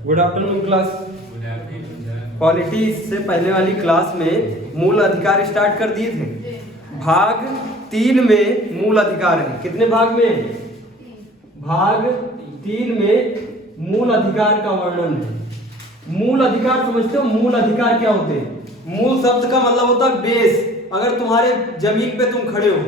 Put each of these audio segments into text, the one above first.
Good afternoon class. Polity से पहले वाली क्लास में मूल अधिकार स्टार्ट कर दिए थे। भाग 3 में मूल अधिकार है। कितने भाग में? भाग 3 में मूल अधिकार का वर्णन है। मूल अधिकार समझते हो? मूल अधिकार क्या होते हैं? मूल शब्द का मतलब होता है बेस। अगर तुम्हारे जमीन पे तुम खड़े हो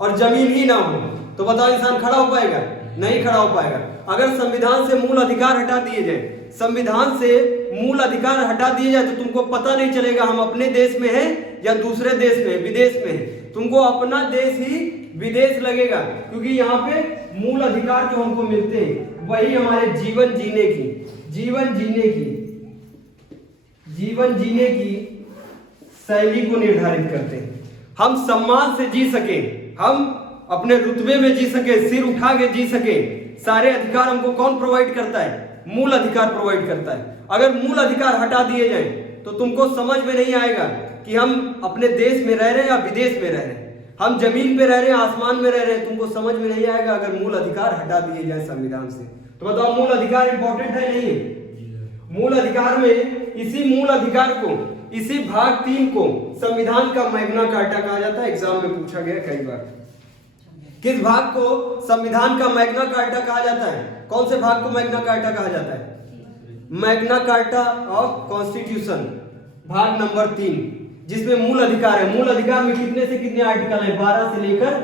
और जमीन ही ना हो तो बताओ इंसान खड़ा हो पाएगा? नहीं खड़ा हो पाएगा। अगर संविधान से मूल अधिकार हटा दिए जाए, संविधान से मूल अधिकार हटा दिए जाए तो तुमको पता नहीं चलेगा हम अपने देश में हैं या दूसरे देश में, विदेश में हैं। तुमको अपना देश ही विदेश लगेगा, क्योंकि यहाँ पे मूल अधिकार जो हमको मिलते हैं वही हमारे जीवन जीने की शैली को निर्धारित करते हैं। हम सम्मान से जी सके, हम अपने रुतबे में जी सके, सिर उठा के जी सके, सारे अधिकार हमको कौन प्रोवाइड करता है? मूल अधिकार प्रोवाइड करता है। अगर मूल अधिकार हटा दिए जाए तो तुमको समझ में नहीं आएगा कि हम अपने देश में रह रहे हैं या विदेश में रह रहे हैं, हम जमीन पे रह रहे हैं, आसमान में रह रहे हैं। तुमको समझ में नहीं आएगा अगर मूल अधिकार हटा दिए जाए संविधान से। तो बताओ मूल अधिकार इंपॉर्टेंट है नहीं है? मूल अधिकार में इसी मूल अधिकार को, इसी भाग 3 को संविधान का मैग्ना कार्टा कहा जाता है। एग्जाम में पूछा गया कई बार। किस भाग को संविधान का मैग्ना कार्टा कहा जाता है? कौन से भाग को मैग्ना कार्टा कहा जाता है? मैग्ना कार्टा ऑफ कॉन्स्टिट्यूशन, भाग नंबर 3, जिसमें मूल अधिकार है। मूल अधिकार में कितने से कितने आर्टिकल है? 12 से लेकर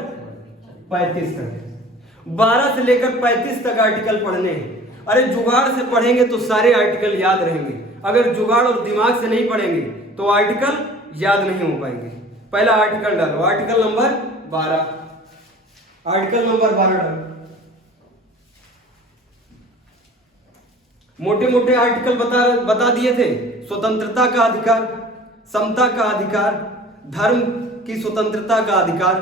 35 तक। 12 से लेकर 35 तक आर्टिकल पढ़ने हैं। अरे जुगाड़ से पढ़ेंगे तो सारे आर्टिकल याद रहेंगे, अगर जुगाड़ और दिमाग से नहीं पढ़ेंगे तो आर्टिकल याद नहीं हो पाएंगे। पहला आर्टिकल डालो, आर्टिकल नंबर 12। आर्टिकल नंबर 12 डालो। मोटे मोटे आर्टिकल बता दिए थे। स्वतंत्रता का अधिकार, समता का अधिकार, धर्म की स्वतंत्रता का अधिकार,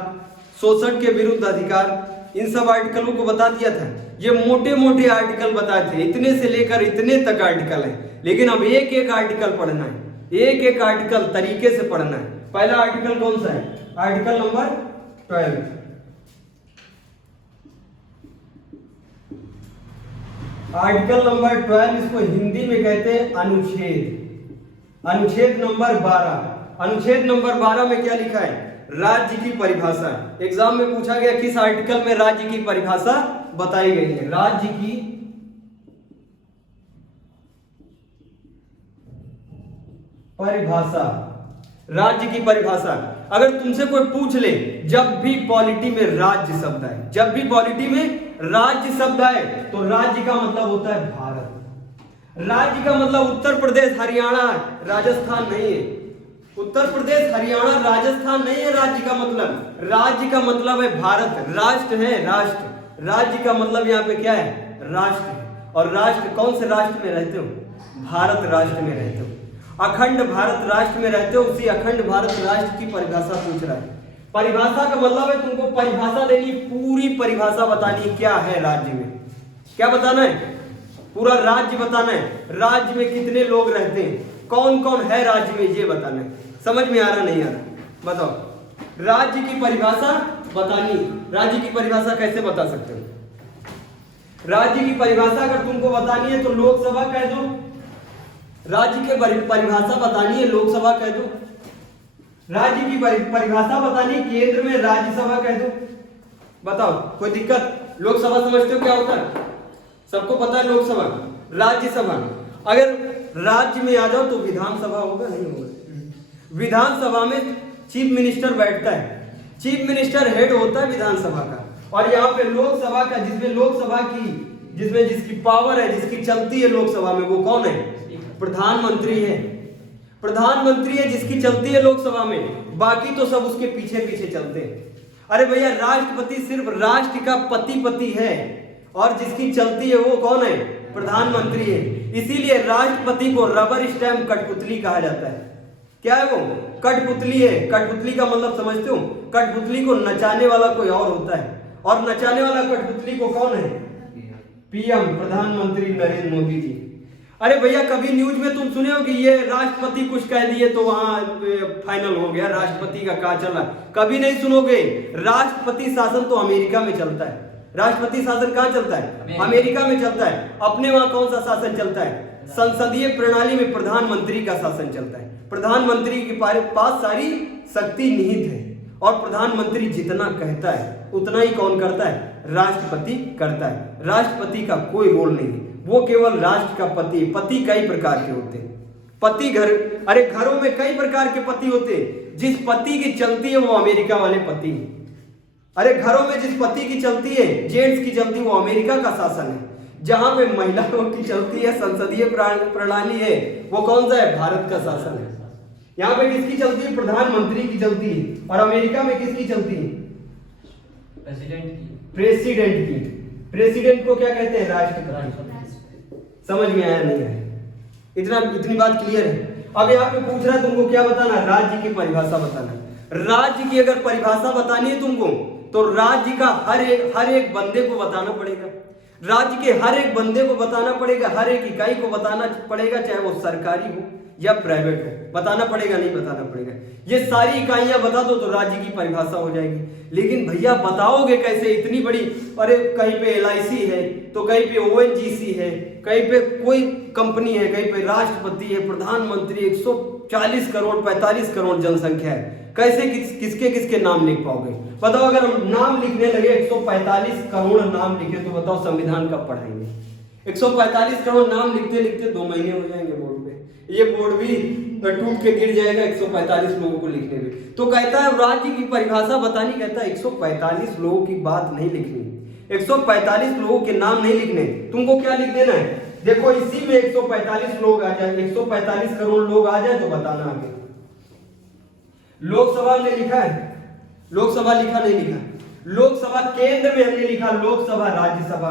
शोषण के विरुद्ध अधिकार, इन सब आर्टिकलों को बता दिया था। ये मोटे मोटे आर्टिकल बताए थे, इतने से लेकर इतने तक आर्टिकल है। लेकिन अब एक एक आर्टिकल पढ़ना है, एक एक आर्टिकल तरीके से पढ़ना है। पहला आर्टिकल कौन सा है? Article number 12। आर्टिकल नंबर 12, इसको हिंदी में कहते हैं अनुच्छेद। अनुच्छेद नंबर 12। अनुच्छेद नंबर 12 में क्या लिखा है? राज्य की परिभाषा। एग्जाम में पूछा गया किस आर्टिकल में राज्य की परिभाषा बताई गई है? राज्य की परिभाषा, राज्य की परिभाषा। अगर तुमसे कोई पूछ ले, जब भी पॉलिटी में राज्य शब्द आए, जब भी पॉलिटी में राज्य शब्द आए तो राज्य का मतलब होता है भारत। राज्य का मतलब उत्तर प्रदेश, हरियाणा, राजस्थान नहीं है। उत्तर प्रदेश, हरियाणा, राजस्थान नहीं है राज्य का मतलब। राज्य का मतलब है भारत। राष्ट्र है, राष्ट्र। राज्य का मतलब यहाँ पे क्या है? राष्ट्र है। और राष्ट्र, कौन से राष्ट्र में रहते हो? भारत राष्ट्र में रहते हो। अखंड भारत राष्ट्र में रहते हो, उसी अखंड भारत राष्ट्र की परिभाषा पूछ रहा है। परिभाषा का मतलब है तुमको परिभाषा देनी, पूरी परिभाषा बतानी क्या है राज्य में। क्या बताना है? पूरा राज्य बताना है। राज्य में कितने लोग रहते हैं, कौन कौन है राज्य में, ये बताना है। समझ में आ रहा नहीं आ रहा? बताओ। राज्य की परिभाषा बतानी। राज्य की परिभाषा कैसे बता सकते हो? राज्य की परिभाषा अगर तुमको बतानी है तो लोकसभा कह दो। राज्य की परिभाषा बतानी है, लोकसभा कह दो। राज्य की परिभाषा बतानी, केंद्र में राज्यसभा कह दो। बताओ, कोई दिक्कत? लोकसभा समझते हो क्या होता है? सबको पता है लोकसभा। राज्यसभा, अगर राज्य में आ जाओ तो विधानसभा होगा, नहीं होगा? विधानसभा में चीफ मिनिस्टर बैठता है। चीफ मिनिस्टर हेड होता है विधानसभा का। और यहाँ पे लोकसभा का, जिसमें लोकसभा की, जिसमें जिसकी पावर है, जिसकी चलती है लोकसभा में, वो कौन है? प्रधानमंत्री है। प्रधानमंत्री है जिसकी चलती है लोकसभा में, बाकी तो सब उसके पीछे पीछे चलते हैं। अरे भैया, राष्ट्रपति सिर्फ राष्ट्र का पति है और जिसकी चलती है वो कौन है? प्रधानमंत्री है। इसीलिए राष्ट्रपति को रबर स्टैम्प, कठपुतली कहा जाता है। क्या है वो? कठपुतली है। कठपुतली का मतलब समझते हो? कठपुतली को नचाने वाला कोई और होता है, और नचाने वाला कठपुतली को कौन है? पीएम, प्रधानमंत्री नरेंद्र मोदी जी। अरे भैया, कभी न्यूज में तुम सुने हो कि ये राष्ट्रपति कुछ कह दिए तो वहां फाइनल हो गया, राष्ट्रपति का क्या चला? कभी नहीं सुनोगे। राष्ट्रपति शासन तो अमेरिका में चलता है। राष्ट्रपति शासन कहाँ चलता है? अमेरिका में चलता है। अपने वहां कौन सा शासन चलता है? संसदीय प्रणाली में प्रधानमंत्री का शासन चलता है। प्रधानमंत्री के पास सारी शक्ति निहित है और प्रधानमंत्री जितना कहता है उतना ही कौन करता है? राष्ट्रपति करता है। राष्ट्रपति का कोई रोल नहीं है, वो केवल राष्ट्र का पति। पति कई प्रकार के होते हैं। पति घरों में कई प्रकार के पति होते हैं। जिस पति की चलती है वो अमेरिका वाले पति हैं। अरे घरों में जिस पति की चलती है, जेंट्स की चलती है, वो अमेरिका का शासन है। जहां पे महिलाओं की चलती है, संसदीय प्रणाली है, वो कौन सा है? भारत का शासन है। यहाँ पे किसकी चलती है? प्रधानमंत्री की चलती है। और अमेरिका में किसकी चलती है? प्रेसिडेंट की। प्रेसिडेंट को क्या कहते हैं? राष्ट्रपति। समझ में आया नहीं आया? इतनी बात क्लियर है। अब यहाँ पे पूछ रहा है तुमको क्या बताना? राज्य की परिभाषा बताना। राज्य की अगर परिभाषा बतानी है तुमको तो राज्य का हर एक बंदे को बताना पड़ेगा। राज्य के हर एक बंदे को बताना पड़ेगा, हर एक इकाई को बताना पड़ेगा, चाहे वो सरकारी हो या प्राइवेट हो। बताना पड़ेगा, नहीं बताना पड़ेगा? ये सारी इकाइयां बता दो तो राज्य की परिभाषा हो जाएगी। लेकिन भैया बताओगे कैसे? इतनी बड़ी, अरे कहीं पे LIC है तो कहीं पे ONGC है, कहीं पे कोई कंपनी है, कहीं पे राष्ट्रपति है, प्रधानमंत्री, 140 करोड़ 45 करोड़ जनसंख्या है। कैसे किसके किसके नाम लिख पाओगे? बताओ, अगर हम नाम लिखने लगे 145 करोड़ नाम लिखे तो बताओ संविधान कब पढ़ाएंगे? 145 करोड़ नाम लिखते लिखते 2 महीने हो जाएंगे बोर्ड पे। ये बोर्ड भी टूट के गिर जाएगा 145 लोगों को लिखने में। तो कहता है राज्य की परिभाषा बतानी, कहता है 145 लोगों की बात नहीं लिखनी, 145 लोगों के नाम नहीं लिखने। तुमको क्या लिख देना है? देखो इसी में 145 लोग आ जाए, 145 करोड़ लोग आ जाए तो बताना आगे। लोकसभा में लिखा है? लोकसभा लिखा नहीं लिखा? लोकसभा केंद्र में हमने लिखा लोकसभा, राज्यसभा।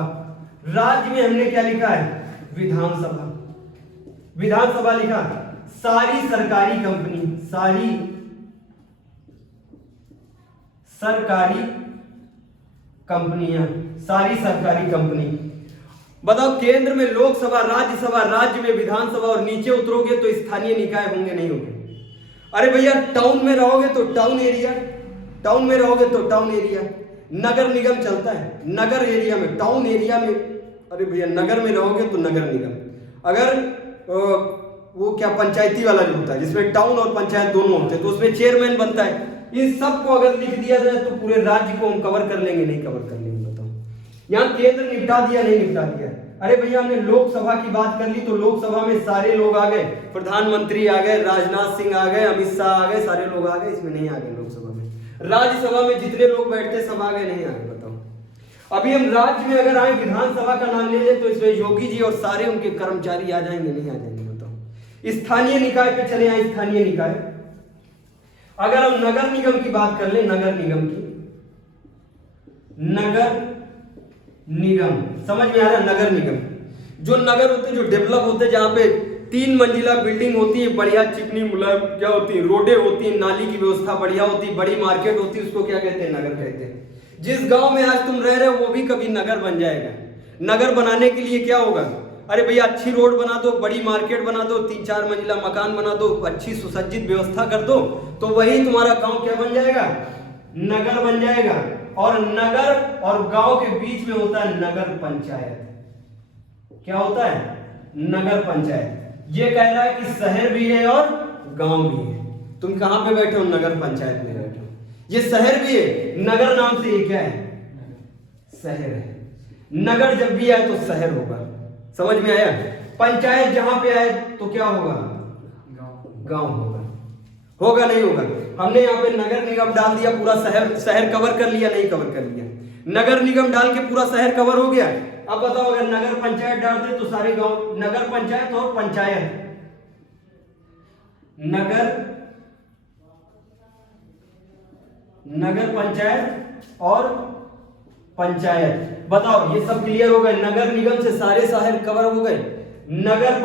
राज्य में हमने क्या लिखा है? विधानसभा। विधानसभा लिखा। सारी सरकारी कंपनी, सारी सरकारी कंपनियां, सारी सरकारी कंपनी। बताओ, केंद्र में लोकसभा, राज्यसभा, राज्य में विधानसभा और नीचे उतरोगे तो स्थानीय निकाय होंगे नहीं होंगे? अरे भैया टाउन में रहोगे तो टाउन एरिया, टाउन में रहोगे तो टाउन एरिया। नगर निगम चलता है नगर एरिया में, टाउन एरिया में। अरे भैया नगर में रहोगे तो नगर निगम। अगर वो क्या पंचायती वाला जो होता है जिसमें टाउन और पंचायत दोनों होते हैं तो उसमें चेयरमैन बनता है। इन सबको अगर लिख दिया जाए तो पूरे राज्य को हम कवर कर लेंगे? नहीं कवर कर लेंगे? बताओ। यहाँ केंद्र निपटा दिया, नहीं निपटा दिया? अरे भैया हमने लोकसभा की बात कर ली तो लोकसभा में सारे लोग आ गए, प्रधानमंत्री आ गए, राजनाथ सिंह आ गए, अमित शाह आ गए, सारे लोग आ गए। इसमें नहीं आ गए लोकसभा में। राज्यसभा में जितने लोग बैठते सब आ गए, नहीं आ गए? बताओ। अभी हम राज्य में अगर आए, विधानसभा का नाम ले लें तो इसमें योगी जी और सारे उनके कर्मचारी आ जाएंगे? नहीं आ जाएंगे? स्थानीय निकाय पे चले आए। स्थानीय निकाय, अगर हम नगर निगम की बात कर ले, नगर निगम की, नगर निगम समझ में आ रहा है? नगर निगम जो नगर होते, जो डेवलप होते, जहां पे 3 मंजिला बिल्डिंग होती है, बढ़िया चिकनी मुलायम क्या होती है, रोडें होती है, नाली की व्यवस्था बढ़िया होती है, बड़ी मार्केट होती है, उसको क्या कहते हैं? नगर कहते हैं। जिस गांव में आज तुम रह रहे हो वो भी कभी नगर बन जाएगा। नगर बनाने के लिए क्या होगा? अरे भैया अच्छी रोड बना दो, बड़ी मार्केट बना दो, 3-4 मंजिला मकान बना दो, अच्छी सुसज्जित व्यवस्था कर दो, तो वही तुम्हारा गांव क्या बन जाएगा? नगर बन जाएगा। और नगर और गांव के बीच में होता है नगर पंचायत। क्या होता है? नगर पंचायत। ये कह रहा है कि शहर भी है और गांव भी है। तुम कहां पे बैठे हो? नगर पंचायत में बैठे हो। ये शहर भी है, नगर नाम से ये क्या है? शहर है। नगर जब भी आए तो शहर होगा। समझ में आया? पंचायत जहां पे आए तो क्या होगा? गांव होगा। होगा नहीं होगा? हमने यहाँ पे नगर निगम डाल दिया, पूरा शहर कवर कर लिया? नहीं कवर कर लिया? नगर निगम डाल के पूरा शहर कवर हो गया। अब बताओ, अगर नगर पंचायत डाल दे तो सारे गांव, नगर पंचायत और पंचायत, नगर पंचायत और पंचायत। बताओ, ये सब क्लियर हो गए? नगर निगम से सारे शहर कवर हो गए। नगर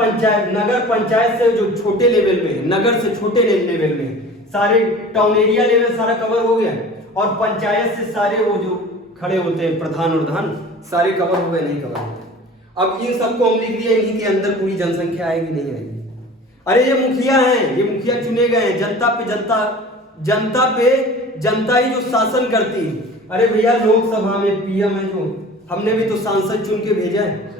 पंचायत से जो छोटे लेवल में, नगर से छोटे लेवल में सारे टाउन एरिया लेवल सारा कवर हो गया। और पंचायत से सारे वो जो खड़े होते हैं प्रधान और प्रधान, सारे कवर हो गए? नहीं कवर हो गए? अब इन सबको हम लिख दिए, इन्हीं के अंदर पूरी जनसंख्या आएगी? नहीं आएगी? अरे ये मुखिया हैं, ये मुखिया चुने गए हैं। जनता पे जनता ही जो शासन करती है। अरे भैया लोकसभा में पीएम है जो, हमने भी तो सांसद चुन के भेजा है,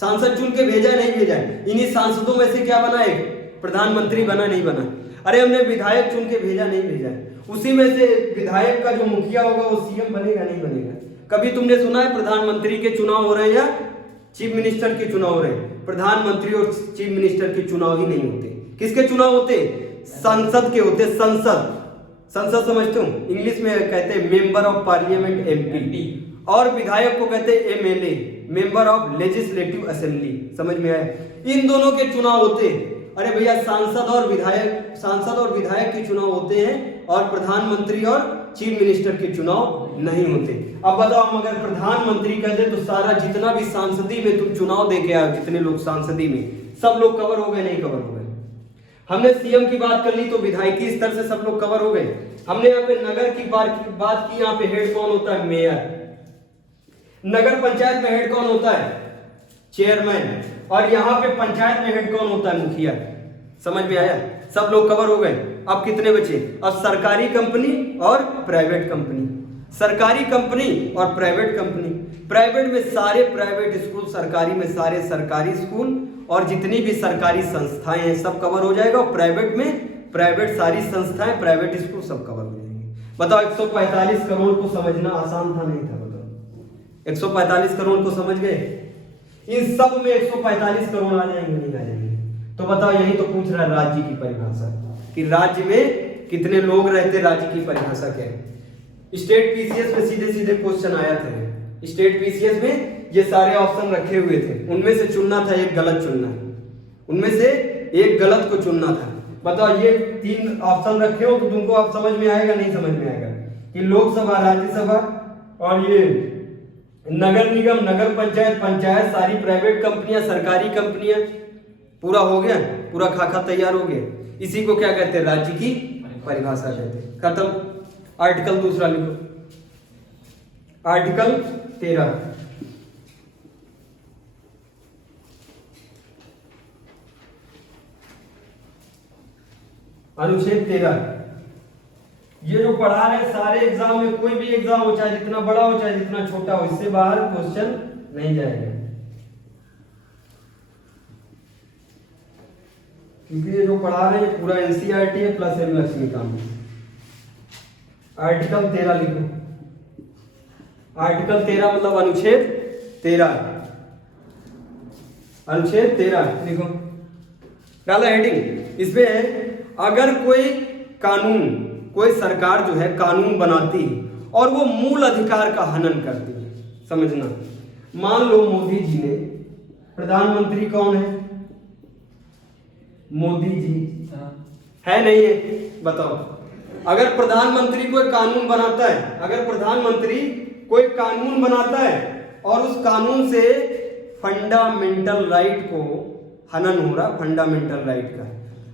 सांसद चुन के भेजा है नहीं भेजा है? इन्हीं सांसदों में से क्या बना है? प्रधानमंत्री बना नहीं बना? अरे हमने विधायक चुन के भेजा नहीं भेजा है? उसी में से विधायक का जो मुखिया होगा वो सीएम बनेगा नहीं बनेगा? कभी तुमने सुना है प्रधानमंत्री के चुनाव हो रहे हैं या चीफ मिनिस्टर के चुनाव हो रहे हैं? प्रधानमंत्री और चीफ मिनिस्टर के चुनाव ही नहीं होते। किसके चुनाव होते? संसद के होते। संसद, संसद समझते हो? इंग्लिश में कहते हैं मेंबर ऑफ पार्लियामेंट एमपी, और विधायक को कहते हैं MLA, member of legislative assembly. समझ में आया? इन दोनों के चुनाव होते। अरे भैया सांसद और विधायक के चुनाव होते हैं और प्रधानमंत्री और चीफ मिनिस्टर के चुनाव नहीं होते। अब बताओ, हम अगर प्रधानमंत्री कहते तो सारा जितना भी सांसदी में तुम चुनाव दे के आए, जितने लोग सांसदी में, सब लोग कवर हो गए नहीं कवर हो गए? हमने सीएम की बात कर ली तो विधायकी स्तर से सब लोग कवर हो गए। हमने यहाँ पे नगर की बात की, यहाँ पे हेड कौन होता है? मेयर। नगर पंचायत में हेड कौन होता है? चेयरमैन। और यहाँ पे पंचायत में हेड कौन होता है? मुखिया। समझ में आया? सब लोग कवर हो गए। अब कितने बचे? अब सरकारी कंपनी और प्राइवेट कंपनी, सरकारी कंपनी और प्राइवेट कंपनी। प्राइवेट में सारे प्राइवेट स्कूल, सरकारी में सारे सरकारी स्कूल और जितनी भी सरकारी संस्थाएं हैं सब कवर हो जाएगा। और प्राइवेट में प्राइवेट सारी संस्थाएं, प्राइवेट स्कूल सब कवर हो जाएंगे। बताओ 145 करोड़ को समझना आसान था नहीं था? बताओ 145 करोड़ को समझ गए? इन सब में 145 करोड़ आ जाएंगे नहीं आ जाएंगे? तो बताओ, यही तो पूछ रहा है राज्य की परिभाषा कि राज्य में कितने लोग रहते, राज्य की परिभाषा क्या है? स्टेट पीसीएस में सीधे सीधे क्वेश्चन आया था। स्टेट पीसीएस में ये सारे ऑप्शन रखे हुए थे, उनमें से चुनना था, एक गलत चुनना है, उनमें से एक गलत को चुनना था। बताओ, ये 3 ऑप्शन रखे हो तो तुमको अब समझ में आएगा नहीं समझ में आएगा कि लोकसभा, राज्यसभा और ये नगर निगम, नगर पंचायत, पंचायत, सारी प्राइवेट कंपनियां, सरकारी कंपनियां, पूरा हो गया, पूरा खाका तैयार हो गया। इसी को क्या कहते हैं? राज्य की परिभाषा कहते हैं। खत्म। आर्टिकल दूसरा लिखो, आर्टिकल 13। अनुच्छेद 13। ये जो पढ़ा रहे सारे एग्जाम में, कोई भी एग्जाम हो, चाहे जितना बड़ा हो चाहे जितना छोटा हो, इससे बाहर क्वेश्चन नहीं जाएगा, क्योंकि ये जो पढ़ा रहे हैं पूरा एनसीईआरटी है प्लस एमएससी काम। आर्टिकल 13 लिखो। आर्टिकल 13 मतलब अनुच्छेद 13। अनुच्छेद 13 लिखो, डाला हेडिंग। इसमें है, अगर कोई कानून, कोई सरकार जो है कानून बनाती है और वो मूल अधिकार का हनन करती है, समझना। मान लो मोदी जी ने, प्रधानमंत्री कौन है? मोदी जी है नहीं है? बताओ। अगर प्रधानमंत्री कोई कानून बनाता है, अगर प्रधानमंत्री कोई कानून बनाता है और उस कानून से फंडामेंटल राइट को हनन हो रहा, फंडामेंटल राइट का,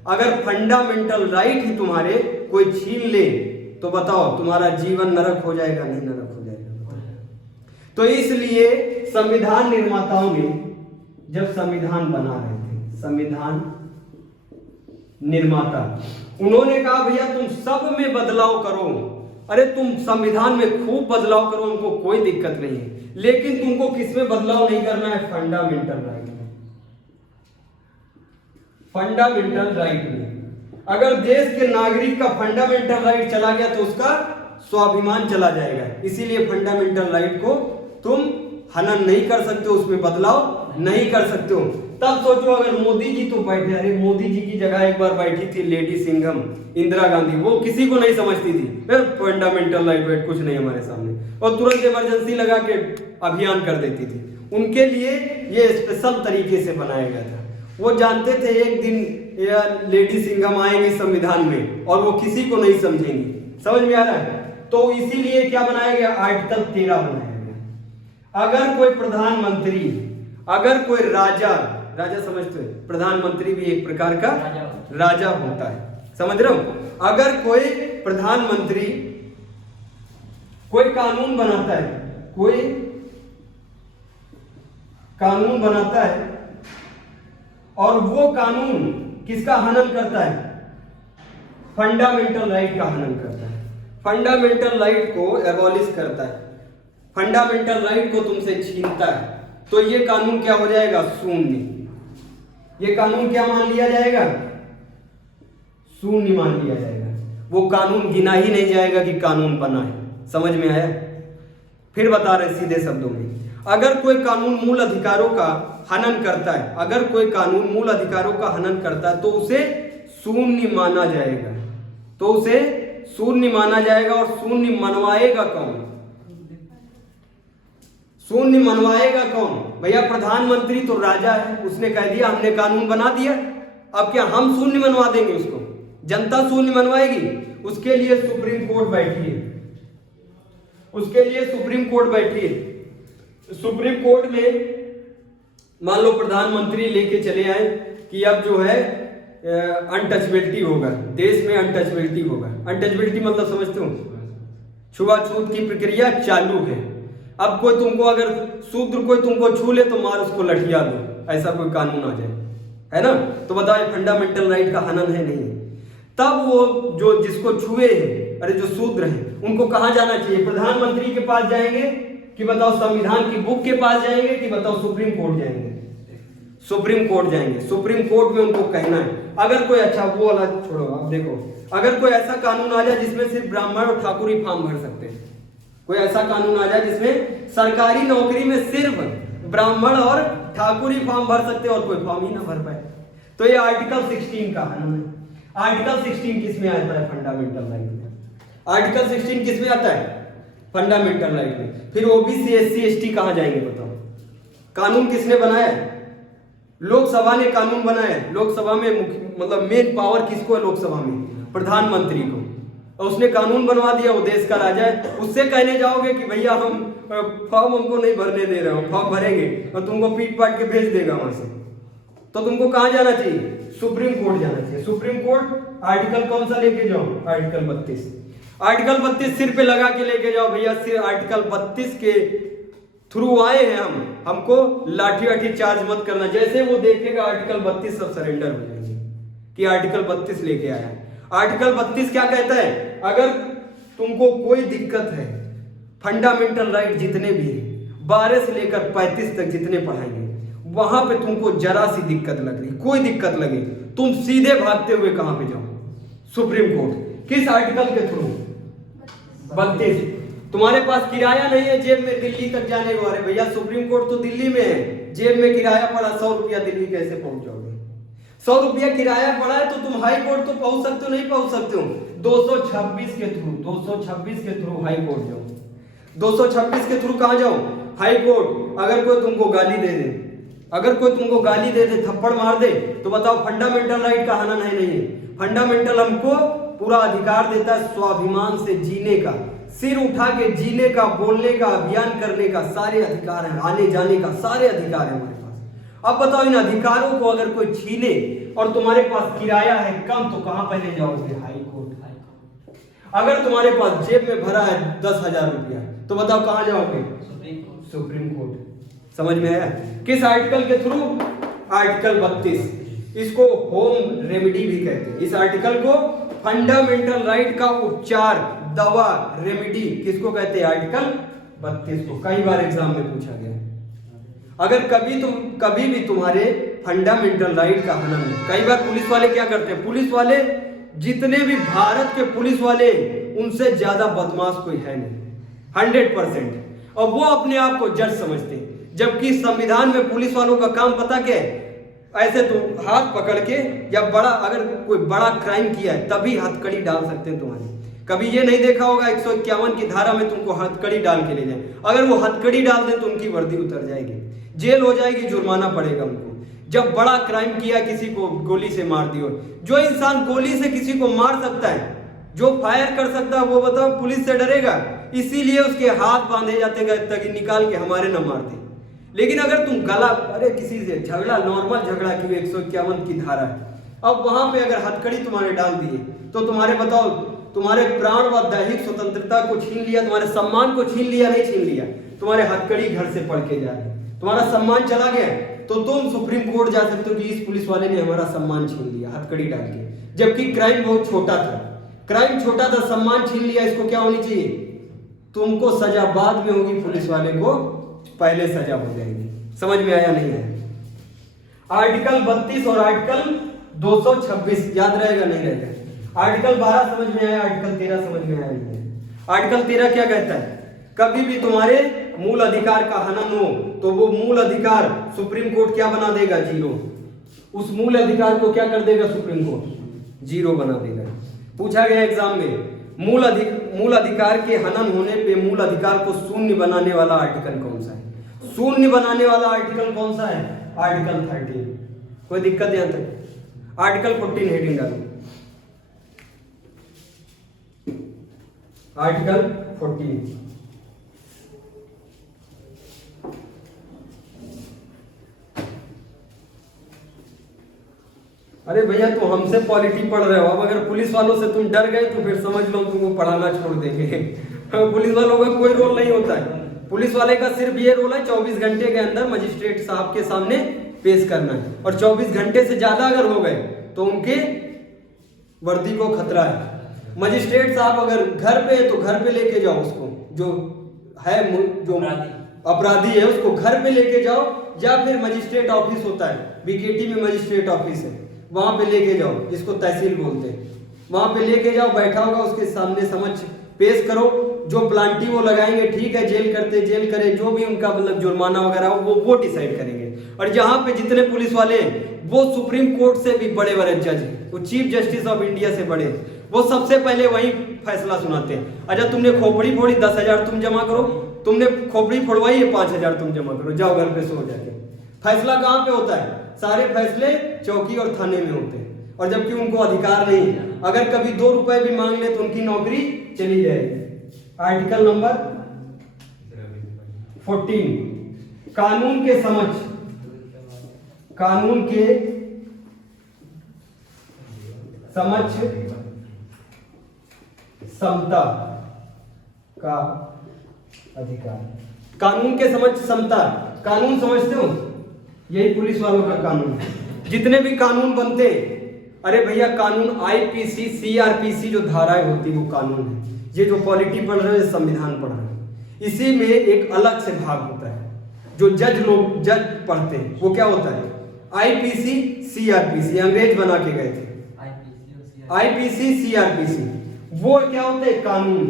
अगर फंडामेंटल राइट ही तुम्हारे कोई छीन ले तो बताओ तुम्हारा जीवन नरक हो जाएगा नहीं नरक हो जाएगा? तो इसलिए संविधान निर्माताओं ने जब संविधान बना रहे थे, संविधान निर्माता, उन्होंने कहा भैया तुम सब में बदलाव करो, अरे तुम संविधान में खूब बदलाव करो, उनको कोई दिक्कत नहीं है, लेकिन तुमको किसमें बदलाव नहीं करना है? फंडामेंटल राइट में। फंडामेंटल राइट में अगर देश के नागरिक का फंडामेंटल राइट चला गया तो उसका स्वाभिमान चला जाएगा। इसीलिए फंडामेंटल राइट को तुम हनन नहीं कर सकते हो, उसमें बदलाव नहीं कर सकते हो। तब सोचो अगर मोदी जी तो बैठे, अरे मोदी जी की जगह एक बार बैठी थी लेडी सिंघम, इंदिरा गांधी, वो किसी को नहीं समझती थी, फंडामेंटल राइट कुछ नहीं हमारे सामने, और तुरंत इमरजेंसी लगा के अभियान कर देती थी। उनके लिए ये स्पेशल तरीके से बनाया गया था। वो जानते थे एक दिन लेडी सिंघम आएंगे संविधान में और वो किसी को नहीं समझेंगी। समझ में आ रहा है? तो इसीलिए क्या बनाया गया? आर्टिकल 13 बनाया गया। अगर कोई प्रधानमंत्री, अगर कोई राजा, राजा समझते हैं, प्रधानमंत्री भी एक प्रकार का राजा होता है, समझ रहे हो? अगर कोई प्रधानमंत्री कोई कानून बनाता है, कोई कानून बनाता है और वो कानून किसका हनन करता है? फंडामेंटल राइट का हनन करता है। फंडामेंटल राइट को एबॉलिश करता है, फंडामेंटल राइट को तुमसे छीनता है, तो ये कानून क्या हो जाएगा? शून्य। ये कानून क्या मान लिया जाएगा? शून्य मान लिया जाएगा। वो कानून गिना ही नहीं जाएगा कि कानून बना है। समझ में आया? फिर बता रहे सीधे शब्दों में, अगर कोई कानून मूल अधिकारों का हनन करता है, अगर कोई कानून मूल अधिकारों का हनन करता है तो उसे शून्य माना जाएगा, तो उसे शून्य माना जाएगा। और शून्य मनवाएगा कौन? शून्य मनवाएगा कौन? भैया प्रधानमंत्री तो राजा है, उसने कह दिया हमने कानून बना दिया, अब क्या हम शून्य मनवा देंगे उसको? जनता शून्य मनवाएगी? उसके लिए सुप्रीम कोर्ट बैठी है, उसके लिए सुप्रीम कोर्ट बैठी है। सुप्रीम कोर्ट में मान लो प्रधानमंत्री लेके चले आए कि अब जो है अनटचबिलिटी होगा, देश में अनटचबिलिटी होगा। अनटचबिलिटी मतलब समझते हो? छुआछूत की प्रक्रिया चालू है। अब कोई तुमको, अगर शूद्र कोई तुमको छू ले तो मार उसको लठिया दो, ऐसा कोई कानून आ जाए, है ना? तो बताओ फंडामेंटल राइट का हनन है? नहीं। तब वो जो जिसको छुए हैं, अरे जो शूद्र हैं, उनको कहां जाना चाहिए? प्रधानमंत्री के पास जाएंगे कि बताओ संविधान की बुक के पास जाएंगे कि बताओ सुप्रीम कोर्ट जाएंगे? सुप्रीम कोर्ट जाएंगे। सुप्रीम कोर्ट में उनको कहना है, अगर कोई, अच्छा वो वाला छोड़ो, अब देखो, अगर कोई ऐसा कानून आ जाए जिसमें सिर्फ ब्राह्मण और ठाकुर ही फॉर्म भर सकते हैं, कोई ऐसा कानून आ जाए जिसमें सरकारी नौकरी में सिर्फ ब्राह्मण और ठाकुर ही फॉर्म भर सकते और कोई फॉर्म ही ना भर पाए, तो ये आर्टिकल 16 का हनन है। आर्टिकल 16 किस में आता है? फंडामेंटल राइट में। आर्टिकल 16 किस में आता है? फंडामेंटल राइट में। फिर ओबीसी एससी एसटी कहां जाएंगे बताओ? कानून किसने बनाया? लोकसभा ने कानून बनाया। लोकसभा में मतलब मेन पावर किसको है? लोकसभा में प्रधानमंत्री को। और उसने कानून बनवा दिया, वो देश का राजा है। उससे कहने जाओगे कि भैया हम फॉर्म हमको नहीं भरने दे रहे हो, फॉर्म भरेंगे, और तुमको पीट पाट के भेज देगा वहां से, तो तुमको कहां जाना चाहिए? सुप्रीम कोर्ट जाना चाहिए। सुप्रीम कोर्ट आर्टिकल कौन सा लेके जाओ? आर्टिकल 32। आर्टिकल 32 सिर पे लगा के लेके जाओ भैया, सिर्फ आर्टिकल 32 के थ्रू आए हैं हम, हमको लाठी वाठी चार्ज मत करना। जैसे वो देखेगा आर्टिकल 32 सब सरेंडर हो जाएंगे कि आर्टिकल 32 लेके आया। आर्टिकल 32 क्या कहता है? अगर तुमको कोई दिक्कत है, फंडामेंटल राइट जितने भी हैं 12 से लेकर 35 तक जितने पढ़ाएंगे, वहां पे तुमको जरा सी दिक्कत लग रही, कोई दिक्कत लगे, तुम सीधे भागते हुए कहां पे जाओ? Supreme court. किस आर्टिकल के थ्रू? 32। तुम्हारे पास किराया नहीं है जेब में दिल्ली तक जाने को, अरे भैया सुप्रीम कोर्ट तो दिल्ली में है, जेब में किराया पड़ा 100 रुपया, दिल्ली कैसे पहुंच जाओगे? 100 रुपया किराया पड़ा है तो तुम हाई कोर्ट तो पहुंच सकते हो? नहीं पहुंच सकते हो। 226 के थ्रू, 226 के थ्रू हाई कोर्ट जाओ। 226 के थ्रू कहां जाओ? High court. अगर कोई तुमको गाली दे दे, अगर कोई तुमको गाली दे दे, थप्पड़ मार दे, तो बताओ फंडामेंटल राइट का हनन है? नहीं है। फंडामेंटल हमको पूरा अधिकार देता है स्वाभिमान से जीने का, सिर उठा के जीने का, बोलने का, अभियान करने का सारे अधिकार हैं, आने जाने का सारे अधिकार है हमारे पास। अब बताओ इन अधिकारों को अगर कोई छीने और तुम्हारे पास किराया है कम, तो कहां पहले जाओगे? High court. अगर तुम्हारे पास जेब में भरा है 10,000 रुपया, तो बताओ कहां जाओगे? Supreme court. समझ में आया? किस आर्टिकल के थ्रू? आर्टिकल 32। इसको होम रेमेडी भी कहते हैं। इस आर्टिकल को फंडामेंटल राइट का उपचार, दवा, रेमेडी किसको कहते हैं? आर्टिकल 32 को। कई बार एग्जाम में पूछा गया। अगर कभी भी तुम्हारे फंडामेंटल राइट का हनन है, कई बार पुलिस वाले क्या करते हैं? पुलिस वाले जितने भी भारत के पुलिस वाले, उनसे ज्यादा बदमाश कोई है नहीं, 100%। और वो अपने आप को जज समझते हैं, जबकि संविधान में पुलिस वालों का काम पता क्या है? ऐसे तो हाथ पकड़ के, या बड़ा अगर कोई बड़ा क्राइम किया है तभी हथकड़ी डाल सकते हैं तुम्हारी। कभी ये नहीं देखा होगा 151 की धारा में तुमको हथकड़ी डाल के ले जाए, अगर वो हथकड़ी डाल दे तो उनकी वर्दी उतर जाएगी, जेल हो जाएगी, जुर्माना पड़ेगा उनको। जब बड़ा क्राइम किया, किसी को गोली से मार दियो, जो इंसान गोली से किसी को मार सकता है, जो फायर कर सकता है, वो बताओ पुलिस से डरेगा? इसीलिए उसके हाथ बांधे जाते हैं ताकि निकाल के हमारे न मार दे। लेकिन अगर तुम गला, अरे किसी से झगड़ा, नॉर्मल झगड़ा की 151 की धारा है, अब वहां पे अगर हथकड़ी तुम्हारे डाल दिए तो तुम्हारे बताओ, तुम्हारे प्राण व दैहिक स्वतंत्रता को छीन लिया, तुम्हारे सम्मान को छीन लिया, नहीं छीन लिया? तुम्हारे हथकड़ी घर से पढ़ के जा रहे, तुम्हारा सम्मान चला गया, तो तुम सुप्रीम कोर्ट जा सकते हो कि इस पुलिस वाले ने हमारा सम्मान छीन लिया हथकड़ी डाल के, जबकि क्राइम बहुत छोटा था। क्राइम छोटा था, सम्मान छीन लिया, इसको क्या होनी चाहिए? तुमको सजा बाद में होगी, पुलिस वाले को पहले सजा हो जाएगी। समझ में आया नहीं है? आर्टिकल 32 और आर्टिकल 226 याद रहेगा नहीं रहेगा? आर्टिकल 12 समझ में आया, आर्टिकल 13 समझ में आया नहीं है? आर्टिकल 13 क्या कहता है? कभी भी तुम्हारे मूल अधिकार का हनन हो तो वो मूल अधिकार सुप्रीम कोर्ट क्या बना देगा? जीरो। उस मूल अधिकार को क्या कर देगा सुप्रीम कोर्ट? जीरो बना देगा। पूछा गया एग्जाम में, मूल अधिकार के हनन होने पे मूल अधिकार को शून्य बनाने वाला आर्टिकल कौन सा है? शून्य बनाने वाला आर्टिकल कौन सा है? आर्टिकल 13। कोई दिक्कत यहां तक? आर्टिकल 14 हेडिंग डालो, आर्टिकल 14। अरे भैया तो हमसे पॉलिटी पढ़ रहे हो, अब अगर पुलिस वालों से तुम डर गए तो फिर समझ लो तुमको पढ़ाना छोड़ देंगे। पुलिस वालों का कोई रोल नहीं होता है। पुलिस वाले का सिर्फ ये रोल है 24 घंटे के अंदर मजिस्ट्रेट साहब के सामने पेश करना है, और 24 घंटे से ज्यादा अगर हो गए तो उनके वर्दी को खतरा है। मजिस्ट्रेट साहब अगर घर पे है तो घर पे लेके जाओ उसको, जो है जो अपराधी है उसको घर पे लेके जाओ, या फिर मजिस्ट्रेट ऑफिस होता है, बीकेटी में मजिस्ट्रेट ऑफिस है, वहां पे लेके जाओ, जिसको तहसील बोलते हैं, वहां पे लेके जाओ, बैठा होगा उसके सामने समझ पेश करो। जो प्लांटी वो लगाएंगे ठीक है, जेल करते जेल करे, जो भी उनका मतलब जुर्माना वगैरह वो डिसाइड करेंगे। और जहां पे जितने पुलिस वाले हैं वो सुप्रीम कोर्ट से भी बड़े बड़े जज, वो चीफ जस्टिस ऑफ इंडिया से बड़े, वो सबसे पहले वही फैसला सुनाते हैं। अच्छा तुमने खोपड़ी फोड़ी 10,000 तुम जमा करो, तुमने खोपड़ी फोड़वाई है 5,000 तुम जमा करो, जाओ घर पे सो जाके। फैसला कहाँ पे होता है? सारे फैसले चौकी और थाने में होते हैं, और जबकि उनको अधिकार नहीं, अगर कभी 2 रुपए भी मांग ले तो उनकी नौकरी चली जाएगी। आर्टिकल नंबर 14, कानून के समक्ष, कानून के समक्ष समता का अधिकार। कानून के समक्ष समता, कानून समझते हो? यही पुलिस वालों का कानून है। जितने भी कानून बनते, अरे भैया कानून आईपीसी सीआरपीसी जो धाराएं होती वो कानून है। ये जो पॉलिटी पढ़ रहे हैं, संविधान पढ़ रहे हैं, इसी में एक अलग से भाग होता है जो जज पढ़ते हैं, वो क्या होता है? आईपीसी सीआरपीसी, अंग्रेज बना के गए थे। आईपीसी सीआरपीसी वो क्या होते हैं? कानून।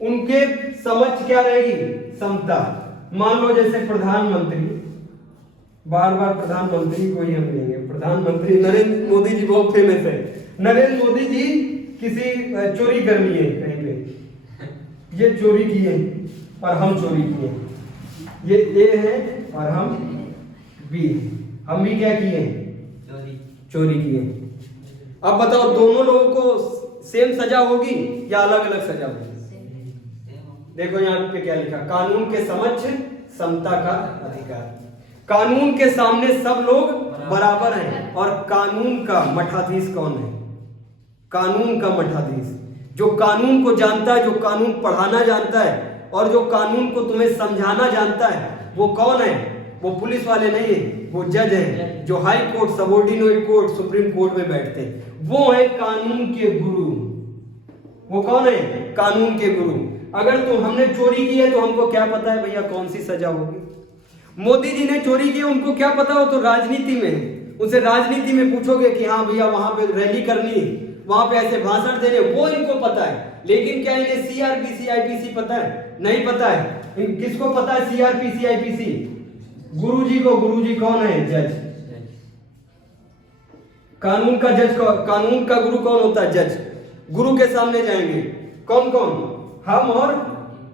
उनके समझ क्या रहेगी? समता। मान लो जैसे प्रधानमंत्री, बार बार प्रधानमंत्री को ही हम लेंगे, प्रधानमंत्री नरेंद्र मोदी जी बहुत फेमस है। नरेंद्र मोदी जी किसी चोरी कर लिए कहीं पे, ये चोरी किए और हम चोरी किए, ये ए है और हम बी, हम भी क्या किए? चोरी किए। अब बताओ दोनों लोगों को सेम सजा होगी या अलग अलग सजा होगी? देखो यहाँ पे क्या लिखा, कानून के समक्ष समता का अधिकार। कानून के सामने सब लोग बराबर हैं, और कानून का मठाधीश कौन है? कानून का मठाधीश जो कानून को जानता है, जो कानून पढ़ाना जानता है, और जो कानून को तुम्हें समझाना जानता है, वो कौन है? वो पुलिस वाले नहीं है, वो जज हैं, जो high court, subordinate court, supreme court में बैठते हैं। वो है कानून के गुरु। वो कौन है? कानून के गुरु। अगर तो हमने चोरी की है तो हमको क्या पता है भैया कौन सी सजा होगी? मोदी जी ने चोरी की, उनको क्या पता हो? तो राजनीति में, उनसे राजनीति में पूछोगे कि हाँ भैया वहां पे रैली करनी, वहां पे ऐसे भाषण देने, वो इनको पता है। लेकिन क्या इन्हें सीआरपीसी आईपीसी पता है? नहीं पता है। किसको पता है सीआरपीसी आईपीसी? गुरुजी को। गुरुजी कौन है? जज। कानून का जज, कानून का गुरु कौन होता है? जज। गुरु के सामने जाएंगे कौन कौन? हम और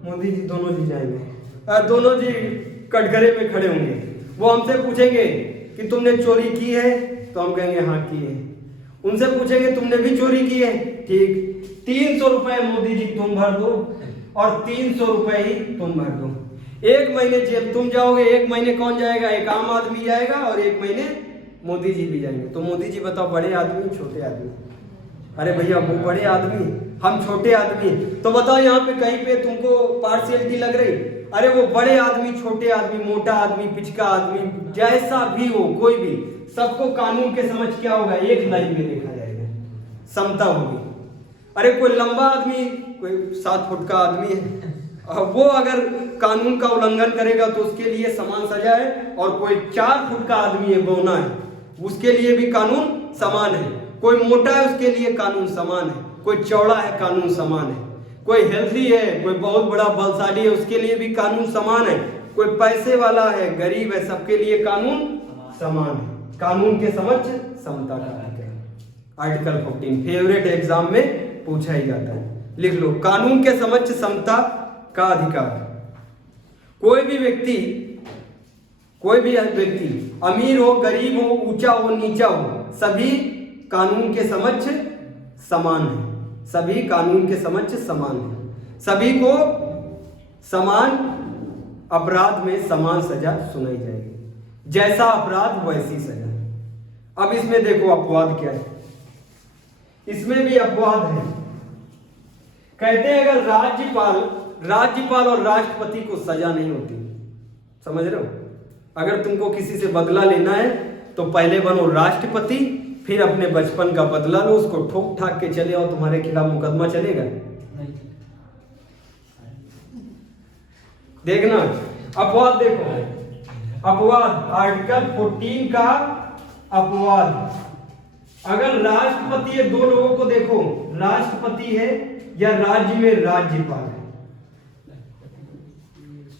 मोदी जी, दोनों जी जाएंगे, दोनों जी कटघरे में खड़े होंगे। वो हमसे पूछेंगे कि तुमने चोरी की है, तो हम कहेंगे हाँ की है। उनसे पूछेंगे तुमने भी चोरी की है, ठीक, 300 रुपए मोदी जी तुम भर दो और 300 रुपए ही तुम भर दो। 1 महीने जेल तुम जाओगे, 1 महीने कौन जाएगा? एक आम आदमी जाएगा और 1 महीने मोदी जी भी जाएंगे। तो मोदी जी बताओ बड़े आदमी छोटे आदमी? अरे भैया वो बड़े आदमी, हम छोटे आदमी। तो बताओ यहाँ पे कहीं पे तुमको पार्शियलिटी लग रही? अरे वो बड़े आदमी, छोटे आदमी, मोटा आदमी, पिचका आदमी, जैसा भी हो कोई भी, सबको कानून के समझ क्या होगा? एक लाइन में देखा जाएगा, समता होगी। अरे कोई लंबा आदमी, कोई 7 फुट का आदमी है, वो अगर कानून का उल्लंघन करेगा तो उसके लिए समान सजा है, और कोई 4 फुट का आदमी है, बौना है, उसके लिए भी कानून समान है। कोई मोटा है उसके लिए कानून समान है, कोई चौड़ा है कानून समान है, कोई हेल्दी है, कोई बहुत बड़ा बलशाली है, उसके लिए भी कानून समान है, कोई पैसे वाला है, गरीब है, सबके लिए कानून समान है। कानून के समक्ष समता का अधिकार, आर्टिकल 14 फेवरेट एग्जाम में पूछा ही जाता है, लिख लो, कानून के समक्ष समता का अधिकार। कोई भी व्यक्ति अमीर हो, गरीब हो, ऊंचा हो, नीचा हो, सभी कानून के समक्ष समान है, सभी कानून के समक्ष समान है, सभी को समान अपराध में समान सजा सुनाई जाएगी, जैसा अपराध वैसी सजा। अब इसमें देखो अपवाद क्या है, इसमें भी अपवाद है। कहते हैं अगर राज्यपाल और राष्ट्रपति को सजा नहीं होती, समझ रहे हो, अगर तुमको किसी से बदला लेना है तो पहले बनो राष्ट्रपति, फिर अपने बचपन का बदला लो, उसको ठोक ठाक के चले आओ, तुम्हारे खिलाफ मुकदमा चलेगा? देखना अपवाद, देखो अपवाद, आर्टिकल 14 का अपवाद। अगर राष्ट्रपति है, 2 लोगों को देखो, राष्ट्रपति है या राज्य में राज्यपाल है,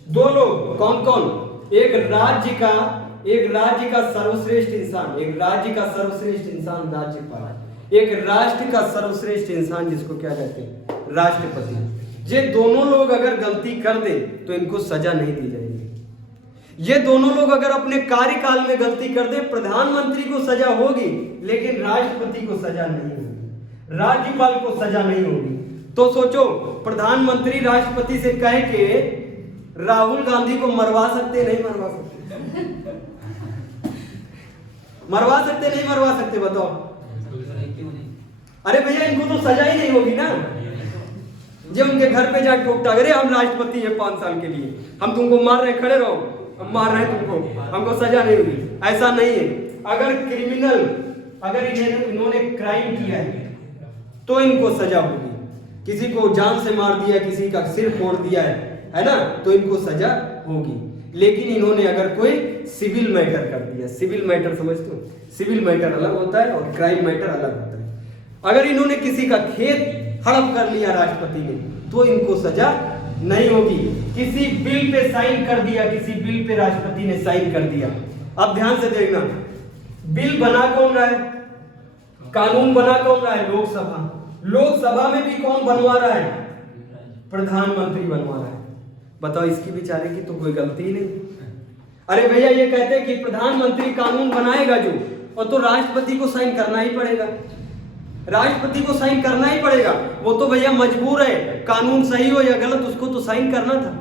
2 लोग, कौन कौन? एक राज्य का सर्वश्रेष्ठ इंसान, एक राज्य का सर्वश्रेष्ठ इंसान राज्यपाल, एक राष्ट्र का सर्वश्रेष्ठ इंसान जिसको क्या कहते हैं, राष्ट्रपति। ये दोनों लोग अगर गलती कर दे तो इनको सजा नहीं दी जाएगी। ये दोनों लोग अगर अपने कार्यकाल में गलती कर दे, प्रधानमंत्री को सजा होगी लेकिन राष्ट्रपति को सजा नहीं होगी, राज्यपाल को सजा नहीं होगी। तो सोचो, प्रधानमंत्री राष्ट्रपति से कह के राहुल गांधी को मरवा सकते नहीं मरवा सकते? मरवा सकते नहीं मरवा सकते, बताओ? अरे भैया इनको तो सजा ही नहीं होगी ना। जब उनके घर पे जाके ठोक टाक, अरे हम राष्ट्रपति हैं 5 साल के लिए, हम तुमको मार रहे, खड़े रहो, हम मार रहे हैं तुमको, हमको सजा नहीं होगी, ऐसा नहीं है। अगर क्रिमिनल, अगर इन्होंने क्राइम किया है तो इनको सजा होगी। किसी को जान से मार दिया, किसी का सिर फोड़ दिया है ना, तो इनको सजा होगी। लेकिन इन्होंने अगर कोई सिविल मैटर कर दिया, सिविल मैटर समझते हो, सिविल मैटर अलग होता है और क्राइम मैटर अलग होता है। अगर इन्होंने किसी का खेत हड़प कर लिया राष्ट्रपति ने, तो इनको सजा नहीं होगी। किसी बिल पे साइन कर दिया, किसी बिल पे राष्ट्रपति ने साइन कर दिया, अब ध्यान से देखना, बिल बना कौन रहा है, कानून बना कौन रहा है, लोकसभा। लोकसभा में भी कौन बनवा रहा है, प्रधानमंत्री बनवा रहा है। बताओ, इसकी बेचारे की तो कोई गलती नहीं। अरे भैया ये कहते हैं कि प्रधानमंत्री कानून बनाएगा जो, और तो राष्ट्रपति को साइन करना ही पड़ेगा, राष्ट्रपति को साइन करना ही पड़ेगा। वो तो भैया मजबूर है, कानून सही हो या गलत उसको तो साइन करना था।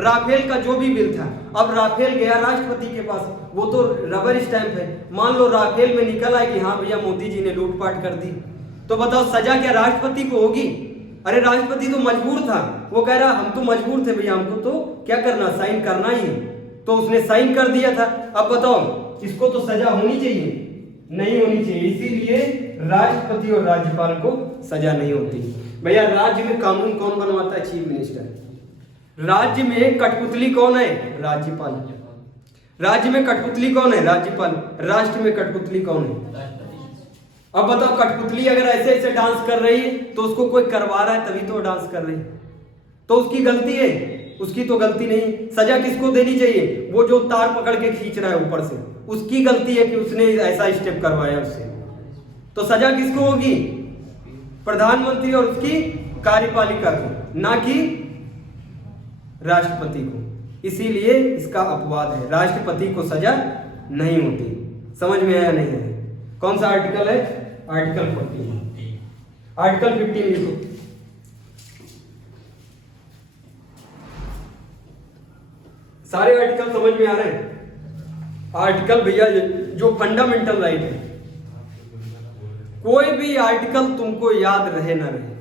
राफेल का जो भी बिल था, अब राफेल गया राष्ट्रपति के पास, वो तो रबर स्टैंप है। मान लो राफेल में निकल आए कि हाँ भैया मोदी जी ने लूटपाट कर दी, तो बताओ सजा क्या राष्ट्रपति को होगी? अरे राष्ट्रपति तो मजबूर था, वो कह रहा हम तो मजबूर थे भैया, हमको तो क्या करना, साइन करना ही, तो उसने साइन कर दिया था। अब बताओ इसको तो सजा होनी चाहिए, नहीं होनी चाहिए। इसीलिए राष्ट्रपति और राज्यपाल को सजा नहीं होती। भैया राज्य में कानून कौन बनवाता है, चीफ मिनिस्टर। राज्य में कठपुतली कौन है, राज्यपाल। राज्य में कठपुतली कौन है, राज्यपाल। राष्ट्र में कठपुतली कौन है। अब बताओ, कठपुतली अगर ऐसे ऐसे डांस कर रही है तो उसको कोई करवा रहा है तभी तो डांस कर रही है, तो उसकी गलती है, उसकी तो गलती नहीं। सजा किसको देनी चाहिए, वो जो तार पकड़ के खींच रहा है ऊपर से, उसकी गलती है कि उसने ऐसा स्टेप करवाया उससे, तो सजा किसको होगी, प्रधानमंत्री और उसकी कार्यपालिका को, ना कि राष्ट्रपति को। इसीलिए इसका अपवाद है, राष्ट्रपति को सजा नहीं होती। समझ में आया नहीं है? कौन सा आर्टिकल है, आर्टिकल 14। आर्टिकल 15 लिखो। सारे आर्टिकल समझ में आ रहे हैं? आर्टिकल भैया जो फंडामेंटल राइट है, कोई भी आर्टिकल तुमको याद रहे ना रहे,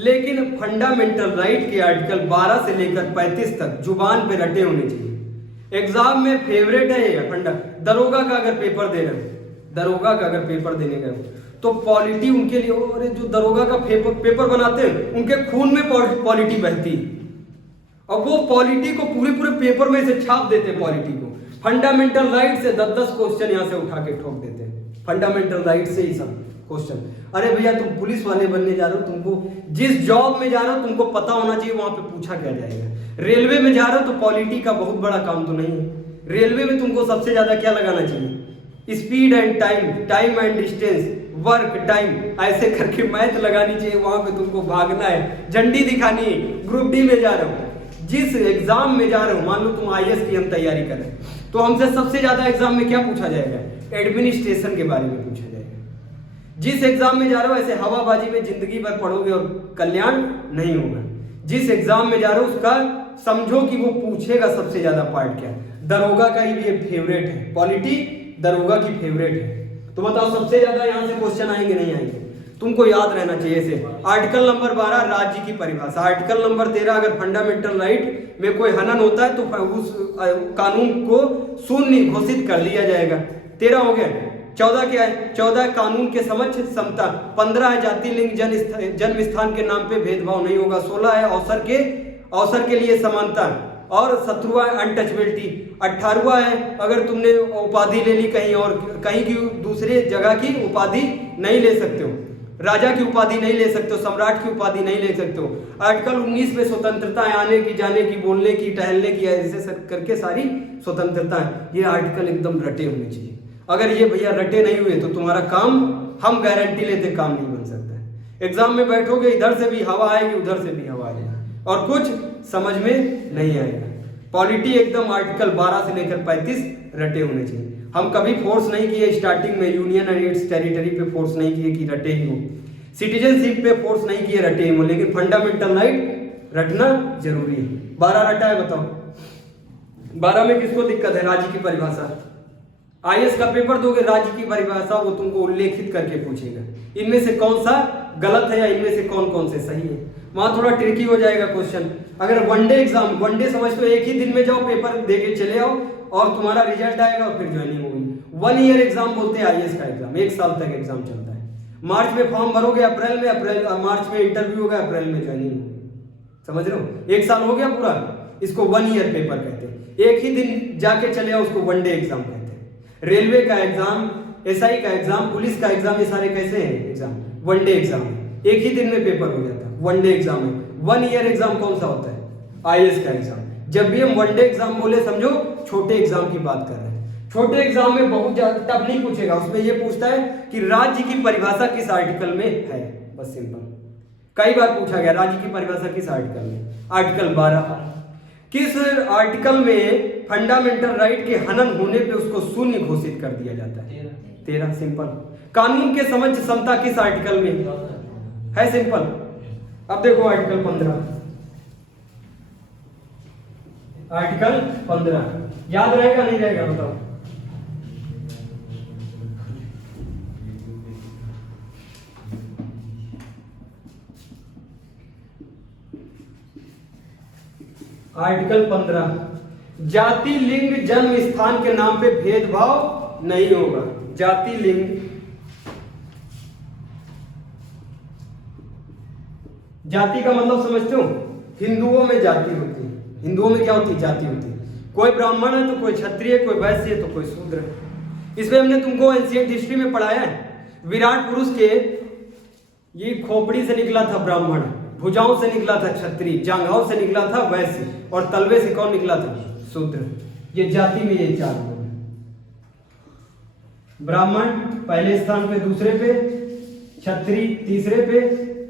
लेकिन फंडामेंटल राइट के आर्टिकल 12 से लेकर 35 तक जुबान पे रटे होने चाहिए। एग्जाम में फेवरेट है ये फंडा। दरोगा का अगर पेपर दे रहे हो दरोगा का अगर पेपर देने गए तो पॉलिटी उनके लिए, और जो दरोगा का पेपर बनाते हैं उनके खून में पॉलिटी बहती, और वो पॉलिटी को पूरे पूरे पेपर में से छाप देते हैं। पॉलिटी को फंडामेंटल राइट से 10-10 क्वेश्चन यहाँ से उठा के ठोक देते हैं, फंडामेंटल राइट से ही सब क्वेश्चन। अरे भैया तुम पुलिस वाले बनने जा रहे हो, तुमको जिस जॉब में जा रहे हो तुमको पता होना चाहिए वहां पे पूछा क्या जाएगा। रेलवे में जा रहे हो तो पॉलिटी का बहुत बड़ा काम तो नहीं है। रेलवे में तुमको सबसे ज्यादा क्या लगाना चाहिए? Speed and time, time and distance, work time, ऐसे करके मैथ लगानी चाहिए। वहां पे तुमको भागना है, झंडी दिखानी है। ग्रुप डी में जा रहे हो, जिस एग्जाम में जा रहे हो, मान लो तुम आईएएस की हम तैयारी कर रहे हैं, तो हमसे सबसे ज्यादा एग्जाम में क्या पूछा जाएगा? एडमिनिस्ट्रेशन के बारे में पूछा जाएगा। जिस एग्जाम में जा रहे हो ऐसे हवाबाजी में जिंदगी भर पढ़ोगे और कल्याण नहीं होगा। जिस एग्जाम में जा रहे हो उसका समझो कि वो पूछेगा सबसे ज्यादा पार्ट क्या है। दरोगा का ही भी फेवरेट है, पॉलिटी दरोगा की फेवरेट है। तो बताओ सबसे ज्यादा यहाँ से क्वेश्चन आएंगे नहीं आएंगे? तुमको याद रहना चाहिए से। आर्टिकल नंबर 12 राज्य की परिभाषा, आर्टिकल नंबर 13 अगर फंडामेंटल राइट में कोई हनन होता है तो उस कानून को शून्य घोषित कर दिया जाएगा। 13 हो गया। 14 क्या है? 14 कानून के समक्ष समता। 15 है जाति लिंग जन्म स्थान के नाम पे भेदभाव नहीं होगा। 16 है अवसर के लिए समानता, और 17वां अनटचबिलिटी। 18वां है अगर तुमने उपाधि ले ली कहीं और, कहीं की दूसरे जगह की उपाधि नहीं ले सकते हो, राजा की उपाधि नहीं ले सकते हो, सम्राट की उपाधि नहीं ले सकते हो। आर्टिकल 19 में स्वतंत्रता है, आने की, जाने की, बोलने की, टहलने की, ऐसे करके सारी स्वतंत्रता है। ये आर्टिकल एकदम रटे होने चाहिए। अगर ये भैया रटे नहीं हुए तो तुम्हारा काम, हम गारंटी लेते काम नहीं बन सकता है। एग्जाम में बैठोगे इधर से भी हवा आएगी उधर से भी हवा आएगी और कुछ समझ में नहीं आएगा। पॉलिटी एकदम आर्टिकल 12 से लेकर 35 रटे होने चाहिए। हम कभी फोर्स नहीं किए स्टार्टिंग में, यूनियन एंड इट्स टेरिटरी पे फोर्स नहीं किए कि रटे ही हो, सिटीजनशिप पे फोर्स नहीं किए रटे ही हो, लेकिन फंडामेंटल राइट रटना जरूरी है। 12 रटा है, बताओ 12 में किसको दिक्कत है? राज्य की परिभाषा। आईएएस का पेपर दोगे, राज्य की परिभाषा वो तुमको उल्लेखित करके पूछेगा, इनमें से कौन सा गलत है या इनमें से कौन कौन से सही है। वहां थोड़ा ट्रिकी हो जाएगा क्वेश्चन। अगर वनडे एग्जाम, वनडे समझ तो एक ही दिन में जाओ, पेपर दे के चले आओ और तुम्हारा रिजल्ट आएगा और फिर ज्वाइनिंग होगी। 1 ईयर एग्जाम बोलते हैं आईएएस का एग्जाम, 1 साल तक एग्जाम चलता है। मार्च में फॉर्म भरोगे, मार्च में इंटरव्यू होगा, अप्रैल में ज्वाइनिंग होगी। समझ रहे हो? 1 साल हो गया पूरा, इसको 1 ईयर पेपर कहते हैं। एक ही दिन जाके चले आओ, उसको वनडे एग्जाम कहते हैं। रेलवे का एग्जाम, एसआई का एग्जाम, पुलिस का एग्जाम, ये सारे कैसे हैं एग्जाम? वनडे एग्जाम है, एक ही दिन में पेपर हो जाता है, वनडे एग्जाम है। 1 ईयर एग्जाम कौन सा होता है? आईएएस का एग्जाम। जब भी हम वनडे एग्जाम बोले समझो छोटे एग्जाम की बात कर रहे हैं। छोटे एग्जाम में बहुत ज्यादा टफ नहीं पूछेगा, उसमें ये पूछता है कि राज्य की परिभाषा किस आर्टिकल में है, बस सिंपल। कई बार पूछा गया राज्य की परिभाषा किस आर्टिकल में? आर्टिकल 12। किस आर्टिकल में फंडामेंटल राइट के हनन होने पे उसको शून्य घोषित कर दिया जाता है? 13 सिंपल। कानून के समझ समता किस आर्टिकल में है? सिंपल। अब देखो आर्टिकल 15, आर्टिकल 15 याद रहेगा नहीं रहेगा बताओ? आर्टिकल 15, जाति लिंग जन्म स्थान के नाम पे भेदभाव नहीं होगा। जाति लिंग, जाति का मतलब समझते हो? हिंदुओं में जाति होती है। हिंदुओं में क्या होती है? जाति होती है। कोई ब्राह्मण है तो कोई क्षत्रिय, कोई वैश्य है तो कोई शूद्र है। इसमें हमने तुमको एंशिएंट हिस्ट्री में पढ़ाया है, विराट पुरुष के ये खोपड़ी से निकला था ब्राह्मण, भुजाओं से निकला था क्षत्रिय, जांघाओं से निकला था वैश्य, और तलवे से कौन निकला था? शूद्र। ये जाति में ये 4 लोग हैं। ब्राह्मण पहले स्थान पे, दूसरे पे क्षत्रिय, तीसरे पे